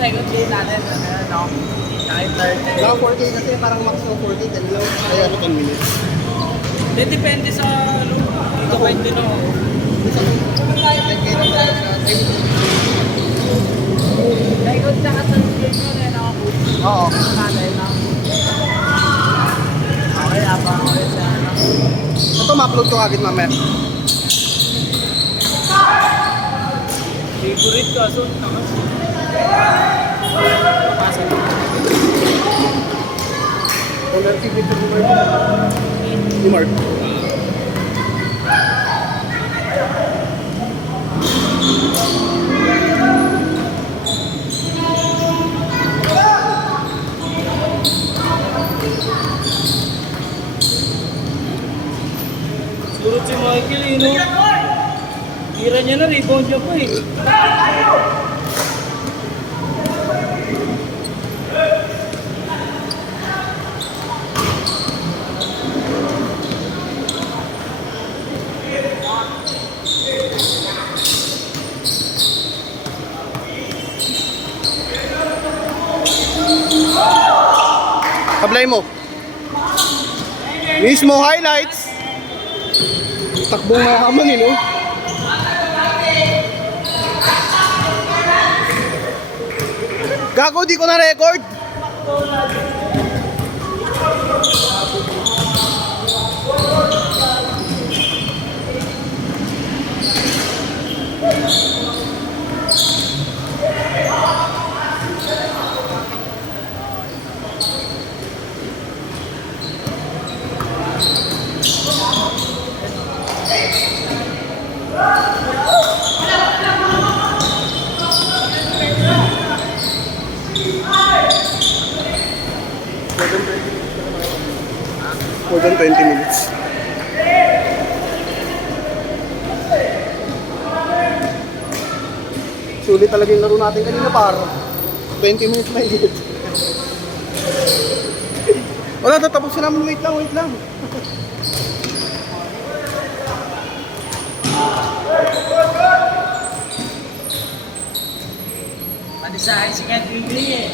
second game natin, no? Kahit 30. Lang 4K kasi parang max ng 4K, 10 lang. Kaya 10 minutes. Then depende sa depende no. Minsan, 10K lang talaga siya. Second tsaka third game yun eh, no? Oo. Natin, no? Okay, abang ko yun sa ano. Ito, ma-upload ko agad mamaya. Favorite ko, so nakas. Dollar TV to ni Mark. Surut si Michael, no? Tira niya na, rebound niya po eh. Tablay mo. Mismo highlights. Takbong na hamon no? Gago, di ko na record. More than 20 minutes. Sulit talaga yung laro natin kanina, paro. 20 minutes na higit. Wala, tatapos na namin. Wait lang. Pati sa akin si Ken Quigley eh.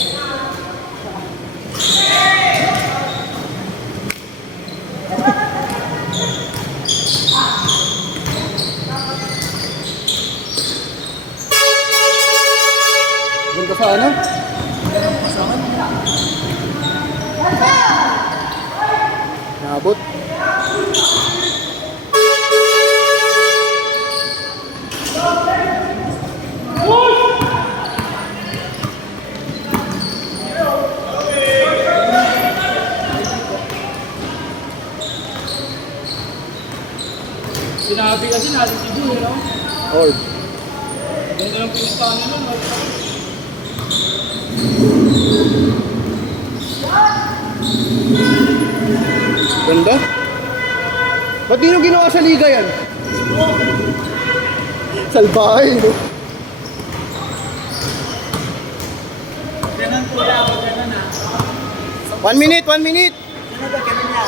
Doon ka sa ano? Naabot. Sinabi kasi nasa Cebu, no? Or. Ganda ng pinistahan nila, no? Ganda? Ba't di nyo ginawa sa liga yan? Salbahay, no? Ganun po yan, ganun ah. 1 minute! Ganun ba, ganun niya?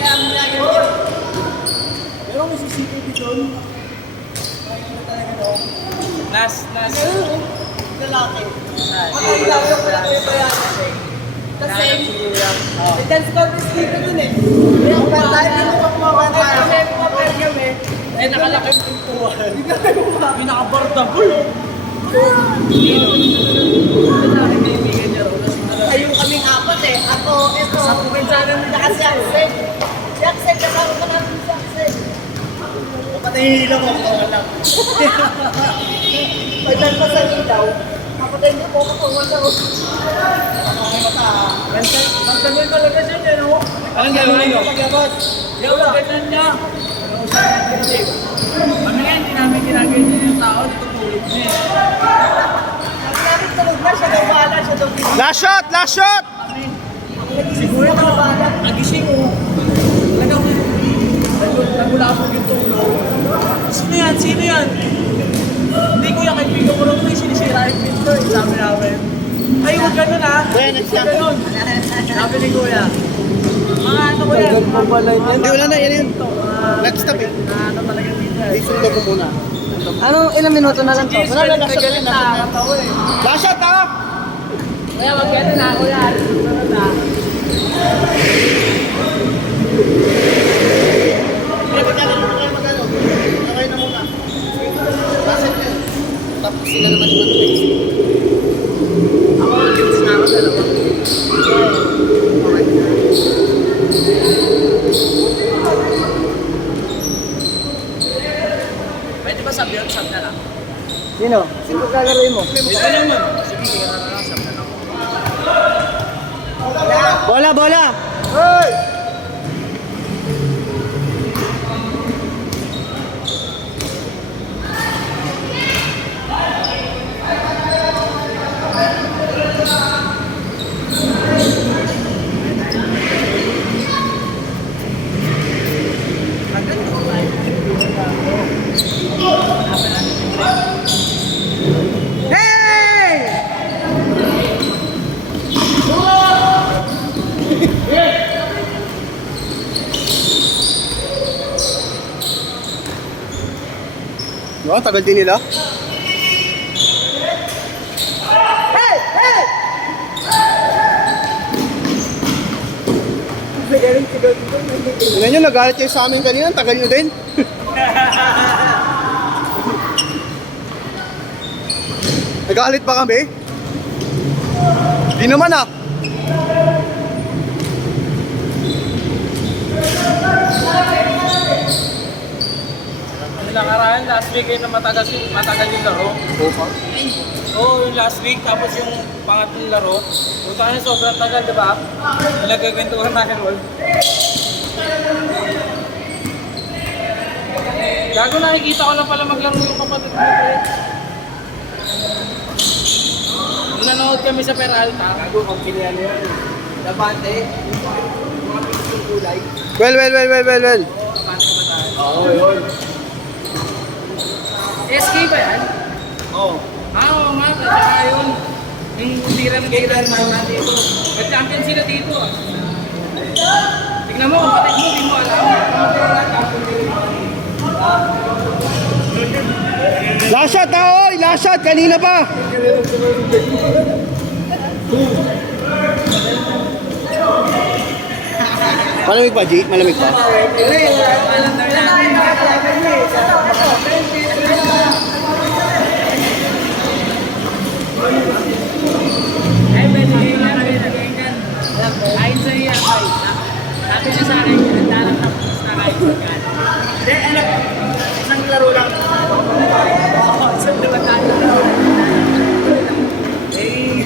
Kaya mo na ganun. Pero may CCTV doon. Nakikita talaga doon. Last. Lalaki. Ang laki ko lang yung bayan. Kasi, may dance contest dito dun eh. Kaya kung tayo dito kumakuha tayo. Kasi kumapayag kami. Eh, nakalaki yung pintuan. Pinaka-bardable. Tayo kaming apat eh. Ako, ito. Sa puminsana nila kasi Axel. Si Axel, kasama pa namin si Axel. Patay hilang ako, wala. Paglalpas sa ilaw, kapatay niyo po kapawan na ako. Pagdamay talaga siya niya, no? Anong gawin nyo? Yung ganyan niya. Ano nga, hindi namin ginagay niya yung tao, dito tulog niya. Sabi namin tulog na, siya daw bahala, siya daw tulog. Last shot! Siguro ito, nagising mo. Nagulapog yung tulog. Sino yan? Hindi kuya, kaibigan ko lang ito, sinisira yung pinto, sabi namin. Ay, huwag ganun ha. Next time. Ganun. Sabi ni kuya. Mga ano ko yan. Hindi, wala na, yan yun. Next stop eh. Ano talaga dito eh. Isunod ko muna. Anong ilang minuto na lang to? Wala na galit na. Last shot, ha? Kaya wag ganun na ako yan. Okay na muna. Last shot yan. Tapos sila naman yung Ako, gets na ako dalawa. Pwede ba sabi sab na lang? Sino? Sino gagawin mo? Pwede naman. Sige, sige na lang, sab na lang. Bola, bola! Hey! Diba? Tagal din nila. Tingnan nyo, nagalit kayo sa amin kanina. Tagal nyo din. Nagalit pa kami? Di naman ah. Ilang arahan, last week na matagal yung laro. Oo, yung last week, tapos yung pangatlong laro. Punta ka na sobrang tagal, di ba? Nagkagantuhan tayo roll. Gago, nakikita ko lang pala maglaro yung kapatid mo. Nung nanood kami sa Peralta. Gago, kung kinyan yan. Dabante. Mga picture kulay. Well. Oo, kapatid ba tayo? Oo, yun. SK ba yan? Oo. Oo nga, tsaka yun. Yung tira ng gaya naman dito. Nag-champion sila dito ah. Tignan mo, kapatid mo, di mo alam. Last shot ha, oy! Last shot! Kanina pa! Malamig pa, G? Malamig pa? Ay, pwede ganyan. Ayon sa iya, ay. Sabi niya sa akin, ang dalang tapos na kahit magkano. Hindi, ano, isang laro lang. Isang naman tayo. Eh,